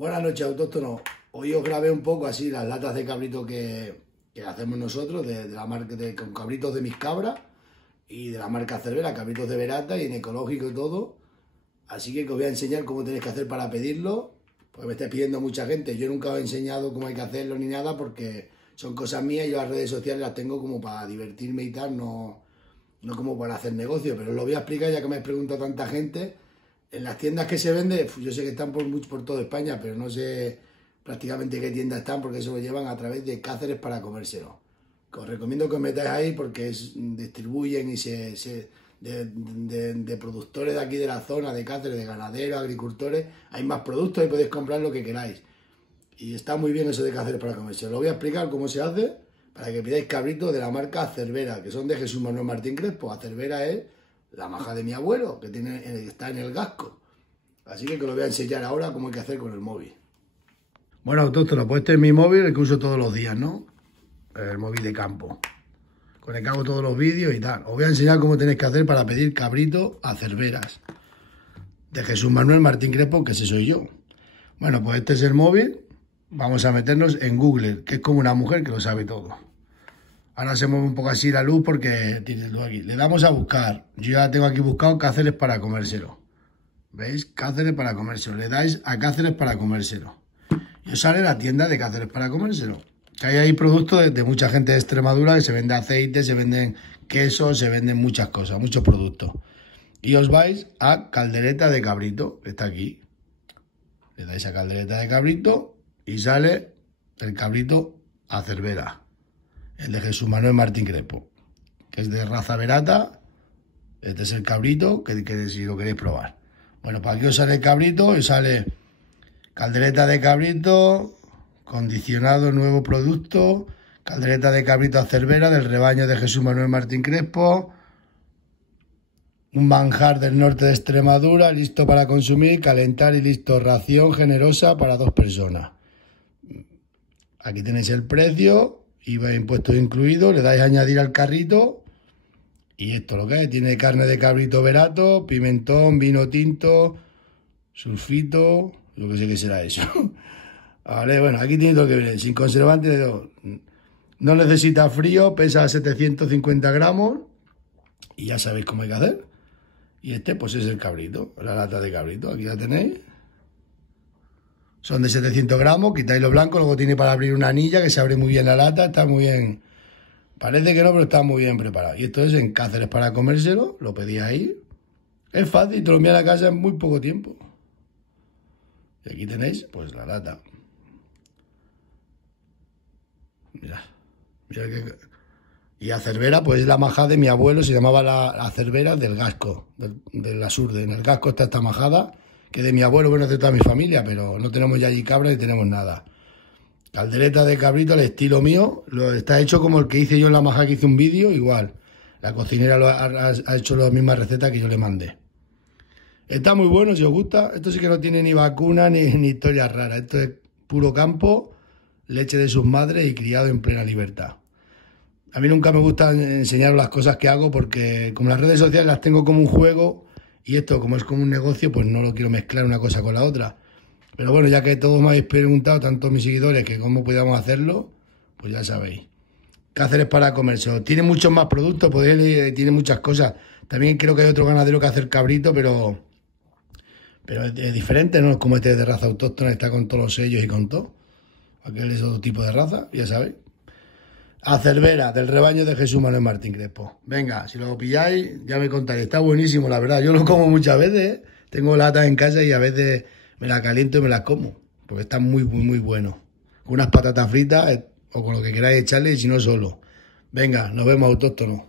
Buenas noches, autóctonos. Hoy os grabé un poco así las latas de cabrito que hacemos nosotros, de la marca con cabritos de mis cabras y de la marca Cervera, cabritos de Verata y en ecológico y todo. Así que os voy a enseñar cómo tenéis que hacer para pedirlo, porque me estáis pidiendo mucha gente. Yo nunca os he enseñado cómo hay que hacerlo ni nada, porque son cosas mías y yo las redes sociales las tengo como para divertirme y tal, no como para hacer negocio, pero os lo voy a explicar ya que me habéis preguntado tanta gente. En las tiendas que se vende, yo sé que están por toda España, pero no sé prácticamente qué tiendas están porque eso lo llevan a través de Cáceres para comérselo. Os recomiendo que os metáis ahí porque distribuyen y de productores de aquí de la zona, de Cáceres, de ganaderos, agricultores, hay más productos y podéis comprar lo que queráis. Y está muy bien eso de Cáceres para comérselo. Lo voy a explicar cómo se hace para que pidáis cabritos de la marca Cervera, que son de Jesús Manuel Martín Crespo. Cervera es la maja de mi abuelo, que está en el Gasco. Así que os lo voy a enseñar ahora cómo hay que hacer con el móvil. Bueno, autóctono, pues este es mi móvil, el que uso todos los días, ¿no? El móvil de campo, con el que hago todos los vídeos y tal. Os voy a enseñar cómo tenéis que hacer para pedir cabrito a Cerveras, de Jesús Manuel Martín Crespo, que ese soy yo. Bueno, pues este es el móvil. Vamos a meternos en Google, que es como una mujer que lo sabe todo. Ahora se mueve un poco así la luz porque tiene luz aquí. Le damos a buscar. Yo ya tengo aquí buscado Cáceres para comérselo. ¿Veis? Cáceres para comérselo. Le dais a Cáceres para comérselo. Y os sale la tienda de Cáceres para comérselo. Que hay ahí productos de mucha gente de Extremadura, que se vende aceite, se venden quesos, se venden muchas cosas, muchos productos. Y os vais a Caldereta de Cabrito, que está aquí. Le dais a Caldereta de Cabrito y sale el cabrito a Cervera. El de Jesús Manuel Martín Crespo, que es de raza Verata. Este es el cabrito que si lo queréis probar. Bueno, para aquí os sale el cabrito y sale caldereta de cabrito, condicionado nuevo producto, caldereta de cabrito a Cervera del rebaño de Jesús Manuel Martín Crespo, un manjar del norte de Extremadura, listo para consumir, calentar y listo, ración generosa para 2 personas. Aquí tenéis el precio. IVA e impuestos incluidos, le dais a añadir al carrito y esto lo que es, tiene carne de cabrito verato, pimentón, vino tinto, sulfito, lo que sé que será eso. Vale, bueno, aquí tiene todo lo que viene, sin conservante, no necesita frío, pesa 750 gramos y ya sabéis cómo hay que hacer. Y este pues es el cabrito, la lata de cabrito, aquí la tenéis. Son de 700 gramos, quitáis lo blanco, luego tiene para abrir una anilla que se abre muy bien la lata, está muy bien. Parece que no, pero está muy bien preparado. Y esto es en Cáceres para comérselo, lo pedís ahí. Es fácil, te lo envían a casa en muy poco tiempo. Y aquí tenéis, pues, la lata. Mirad, mirad que... Y a Cervera, pues es la majada de mi abuelo, se llamaba la Cervera del Gasco, de la Surde. En el Gasco está esta majada, que de mi abuelo, bueno, es de toda mi familia, pero no tenemos ya allí cabra ni tenemos nada. Caldereta de cabrito al estilo mío, está hecho como el que hice yo en la maja, que hice un vídeo, igual. La cocinera ha hecho la misma receta que yo le mandé. Está muy bueno, si os gusta. Esto sí que no tiene ni vacuna ni historias raras. Esto es puro campo, leche de sus madres y criado en plena libertad. A mí nunca me gusta enseñar las cosas que hago porque como las redes sociales las tengo como un juego y esto como es como un negocio, pues no lo quiero mezclar una cosa con la otra. Pero bueno, ya que todos me habéis preguntado, tanto mis seguidores, que cómo podíamos hacerlo, pues ya sabéis. Cáceres para comercio. Tiene muchos más productos, tiene muchas cosas. También creo que hay otro ganadero que hace el cabrito, pero es diferente, no es como este de raza autóctona, está con todos los sellos y con todo. Aquel es otro tipo de raza, ya sabéis. A Cervera, del rebaño de Jesús Manuel Martín Crespo. Venga, si lo pilláis, ya me contaréis. Está buenísimo, la verdad. Yo lo como muchas veces, ¿eh? Tengo latas en casa y a veces me las caliento y me las como. Porque está muy, muy, muy bueno. Con unas patatas fritas o con lo que queráis echarle y si no solo. Venga, nos vemos, autóctonos.